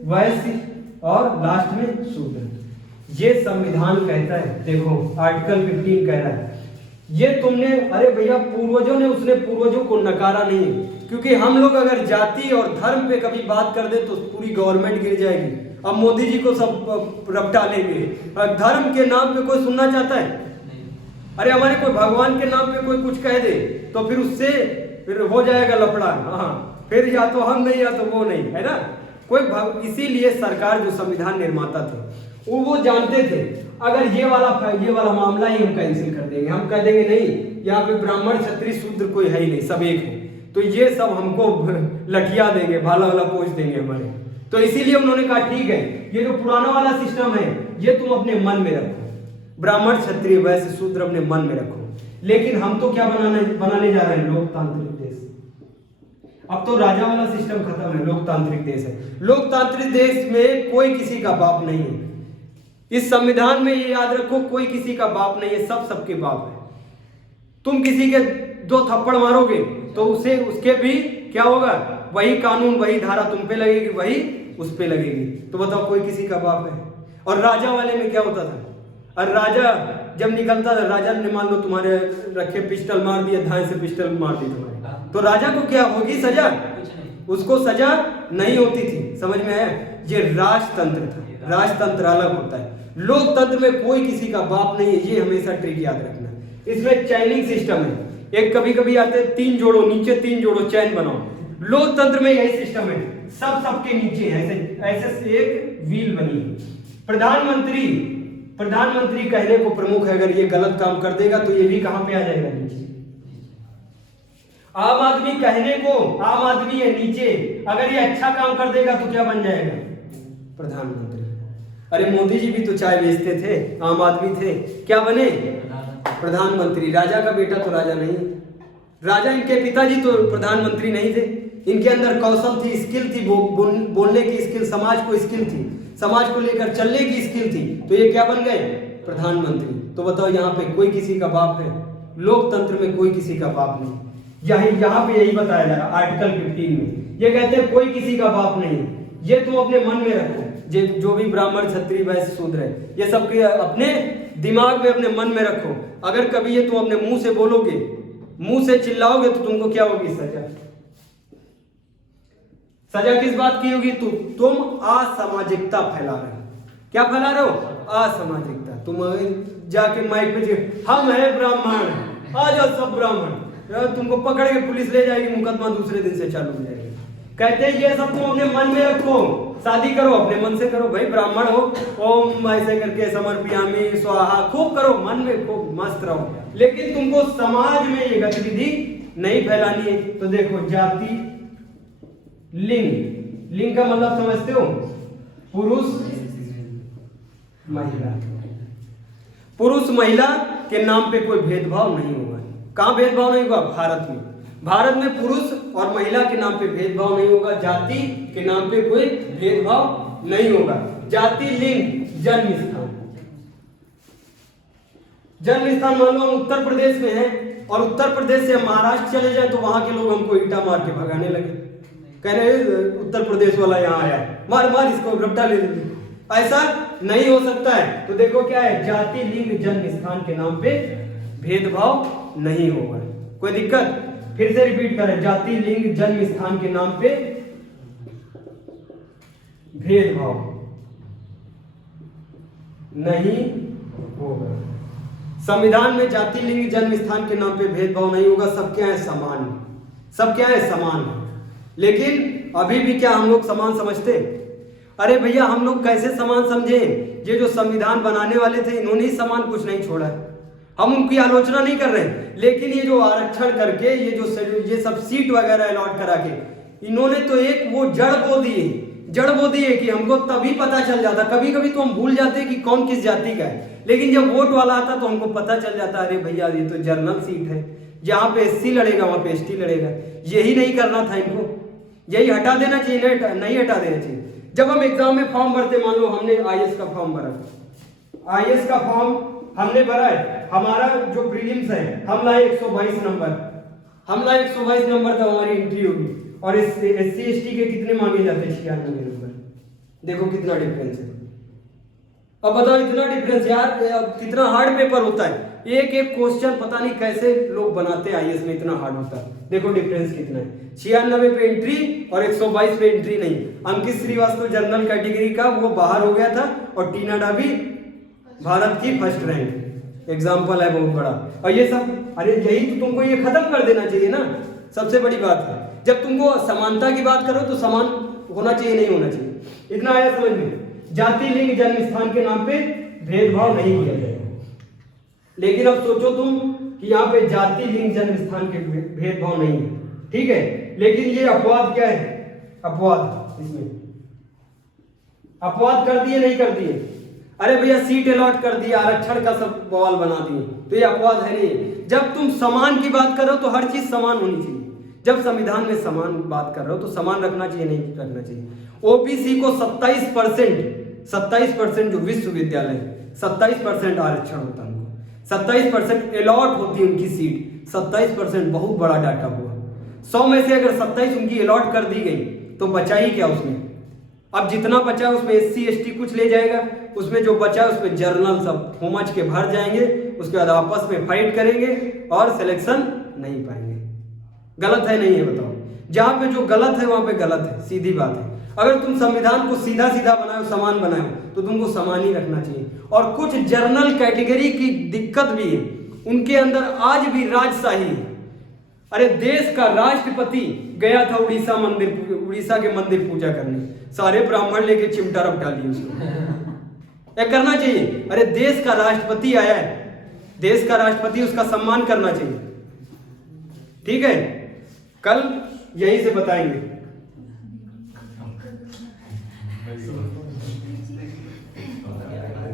वैश्य और लास्ट में शूद्र। ये संविधान कहता है। देखो आर्टिकल 15 कह रहा है ये तुमने, अरे भैया पूर्वजों ने, उसने पूर्वजों को नकारा नहीं, क्योंकि हम लोग अगर जाति और धर्म पे कभी बात कर दे तो पूरी गवर्नमेंट गिर जाएगी। अब मोदी जी को सब रपटा लेंगे। धर्म के नाम पे कोई सुनना चाहता है? अरे हमारे कोई भगवान के नाम पे कोई कुछ कह दे तो फिर उससे फिर हो जाएगा लफड़ा। हाँ, फिर या तो हम नहीं या तो वो नहीं, है ना? इसीलिए सरकार जो संविधान निर्माता थे वो जानते थे अगर ये वाला मामला ही हम कैंसिल कर देंगे, हम कह देंगे नहीं यहाँ पे ब्राह्मण क्षत्रिय शूद्र कोई है ही नहीं, सब एक है, तो ये सब हमको लठिया देंगे, भाला वाला पोछ देंगे हमारे। तो इसीलिए उन्होंने कहा ठीक है, ये जो पुराना वाला सिस्टम है ये तुम अपने मन में रखो, ब्राह्मण क्षत्रिय वैश्य शूद्र अपने मन में रखो। लेकिन हम तो क्या बनाने जा रहे हैं, लोकतांत्रिक देश। अब तो राजा वाला सिस्टम खत्म है, लोकतांत्रिक देश है। लोकतांत्रिक देश में कोई किसी का बाप नहीं है। इस संविधान में ये याद रखो, कोई किसी का बाप नहीं है, सब सबके बाप है। तुम किसी के 2 थप्पड़ मारोगे तो उसके भी क्या होगा, वही कानून वही धारा तुम पे लगेगी, वही उस पे लगेगी। तो बताओ कोई किसी का बाप है। और राजा वाले में क्या होता था, और राजा जब निकलता था, राजा ने मान लो तुम्हारे रखे पिस्टल मार दिया, धाए से पिस्टल मार दी तुम्हारे, तो राजा को क्या होगी, सजा? उसको सजा नहीं होती थी। समझ में आया? ये राजतंत्र था, राजतंत्र अलग होता है। लोकतंत्र में कोई किसी का बाप नहीं है, ये हमेशा ट्रिक याद रखना। इसमें चैनिंग सिस्टम है, एक कभी कभी आते हैं 3 जोड़ो, नीचे 3 जोड़ो, चैन बनाओ। लोकतंत्र में यही सिस्टम है, सब सबके नीचे ऐसे एक व्हील बनी है। प्रधानमंत्री कहने को प्रमुख है, अगर ये गलत काम कर देगा तो ये भी कहां पे आ जाएगा, नीचे। आम आदमी कहने को आम आदमी है नीचे, अगर ये अच्छा काम कर देगा तो क्या बन जाएगा, प्रधानमंत्री। अरे मोदी जी भी तो चाय बेचते थे, आम आदमी थे, क्या बने, प्रधानमंत्री। राजा का बेटा तो राजा नहीं, राजा इनके पिताजी तो प्रधानमंत्री नहीं थे। इनके अंदर कौशल थी, स्किल थी, बोलने की स्किल, समाज को स्किल थी, समाज को लेकर चलने की स्किल थी, तो ये क्या बन गए, प्रधानमंत्री। तो बताओ यहाँ पे कोई किसी का बाप है? लोकतंत्र में कोई किसी का बाप नहीं। यहाँ पे यही बताया जा रहा आर्टिकल 15 में, ये कहते हैं कोई किसी का बाप नहीं है। ये तुम अपने मन में रखो, जो भी ब्राह्मण क्षत्रिय वैश्य शूद्र है, ये सब अपने दिमाग में अपने मन में रखो। अगर कभी ये तुम अपने मुंह से बोलोगे, मुंह से चिल्लाओगे, तो तुमको क्या होगी, सजा। सजा किस बात की होगी, तुम असामाजिकता फैला रहे हो। क्या फैला रहे हो, असामाजिकता। तुम जाके माइक पे हम है ब्राह्मण, आ जाओ सब ब्राह्मण, तुमको पकड़ के पुलिस ले जाएगी, मुकदमा दूसरे दिन से चालू हो जाएगा। कहते हैं ये सब तुम अपने मन में रखो, शादी करो अपने मन से करो, भाई ब्राह्मण हो, ओम ऐसे करके समर्पयामि स्वाहा खूब करो, मन में खूब मस्त रहो, लेकिन तुमको समाज में ये गतिविधि नहीं फैलानी है। तो देखो, जाति, लिंग का मतलब समझते हो, पुरुष महिला, पुरुष महिला के नाम पे कोई भेदभाव नहीं होगा। कहां भेदभाव नहीं होगा, भारत में। भारत में पुरुष और महिला के नाम पे भेदभाव नहीं होगा, जाति के नाम पे कोई भेदभाव नहीं होगा। जाति, लिंग, जन्म स्थान। जन्म स्थान मान लो हम उत्तर प्रदेश में हैं और उत्तर प्रदेश से हम महाराष्ट्र चले जाए तो वहां के लोग हमको ईंटा मार के भगाने लगे, कह रहे उत्तर प्रदेश वाला यहाँ आया, मार मार इसको, रपटा ले लेते। ऐसा नहीं हो सकता है। तो देखो क्या है, जाति, लिंग, जन्म स्थान के नाम पे भेदभाव नहीं होगा। कोई दिक्कत? फिर से रिपीट करें, जाति, लिंग, जन्म स्थान के नाम पे भेदभाव नहीं होगा। संविधान में जाति, लिंग, जन्म स्थान के नाम पे भेदभाव नहीं होगा। सब क्या है, समान। सब क्या है, समान। लेकिन अभी भी क्या हम लोग समान समझते? अरे भैया, हम लोग कैसे समान समझे? ये जो संविधान बनाने वाले थे, इन्होंने ही समान कुछ नहीं छोड़ा है। हम उनकी आलोचना नहीं कर रहे, लेकिन ये जो आरक्षण करके, ये सब सीट वगैरह अलॉट करा के, इन्होंने तो एक वो जड़ बो दी है कि हमको तभी पता चल जाता। कभी कभी तो हम भूल जाते कि कौन किस जाति का है, लेकिन जब वोट वाला आता तो हमको पता चल जाता, अरे भैया ये तो जनरल सीट है, जहां पे एससी लड़ेगा वहां पे एसटी लड़ेगा। यही नहीं करना था इनको, यही हटा देना चाहिए, नहीं हटा देना चाहिए। जब हम एग्जाम में फॉर्म भरते, मान लो हमने आईएएस का फॉर्म भरा, आईएएस का फॉर्म हमने भरा है, हमारा जो प्रीलिम्स है हम लाए 122 नंबर, हम लाए 122 नंबर तो हमारी एंट्री होगी, और इस एससी एसटी के कितने मांगे जाते हैं, 96 नंबर। देखो कितना डिफरेंस है। अब बताओ, इतना डिफरेंस यार, कितना हार्ड पेपर होता है, एक एक क्वेश्चन पता नहीं कैसे लोग बनाते हैं, आईएएस में इतना हार्ड होता है। देखो डिफरेंस कितना है, 96 पे एंट्री और 122 पे एंट्री नहीं। अंकित श्रीवास्तव जनरल कैटेगरी का, वो बाहर हो गया था, और टीना डाबी भारत की फर्स्ट रैंक, एग्जाम्पल है बहुत बड़ा। और ये सब, अरे यही तो तुमको ये खत्म कर देना चाहिए ना, सबसे बड़ी बात है। जब तुमको समानता की बात करो तो समान होना चाहिए, नहीं होना चाहिए। इतना आया समझ में? जाति, लिंग, जन्म स्थान के नाम पे भेदभाव नहीं किया जाएगा। लेकिन अब सोचो तुम कि यहाँ पे जाति, लिंग, जन्म स्थान के भेदभाव नहीं है, ठीक है, लेकिन ये अपवाद क्या है, अपवाद, इसमें अपवाद कर दिए नहीं कर दिए, अरे भैया सीट अलॉट कर दिया, आरक्षण का सब बवाल बना दिए, तो ये अपवाद है नहीं। जब तुम समान की बात कर रहे हो तो हर चीज समान होनी चाहिए। जब संविधान में समान बात कर रहे हो तो समान रखना चाहिए, नहीं रखना चाहिए। ओबीसी को 27% जो विश्वविद्यालय 27% आरक्षण होता है उनको, 27% अलॉट होती है उनकी सीट, 27% बहुत बड़ा डाटा हुआ। 100 में से अगर 27 उनकी अलॉट कर दी गई तो बचा ही क्या उसमें। अब जितना बचा उसमें SC ST कुछ ले जाएगा, उसमें जो बचा उसमें जर्नल सब होमच के भर जाएंगे, उसके बाद आपस में फाइट करेंगे और सिलेक्शन नहीं पाएंगे। गलत है नहीं है बताओ? जहां पे जो गलत है वहां पे गलत है, सीधी बात है। अगर तुम संविधान को सीधा सीधा बनाओ, समान बनाओ, तो तुमको समान ही रखना चाहिए। और कुछ जर्नल कैटेगरी की दिक्कत भी है, उनके अंदर आज भी राजशाही है। अरे देश का राष्ट्रपति गया था उड़ीसा के मंदिर पूजा करने, सारे ब्राह्मण लेके चिमटा रख डाली उसको। क्या करना चाहिए? अरे देश का राष्ट्रपति आया है, देश का राष्ट्रपति, उसका सम्मान करना चाहिए। ठीक है, कल यही से बताएंगे।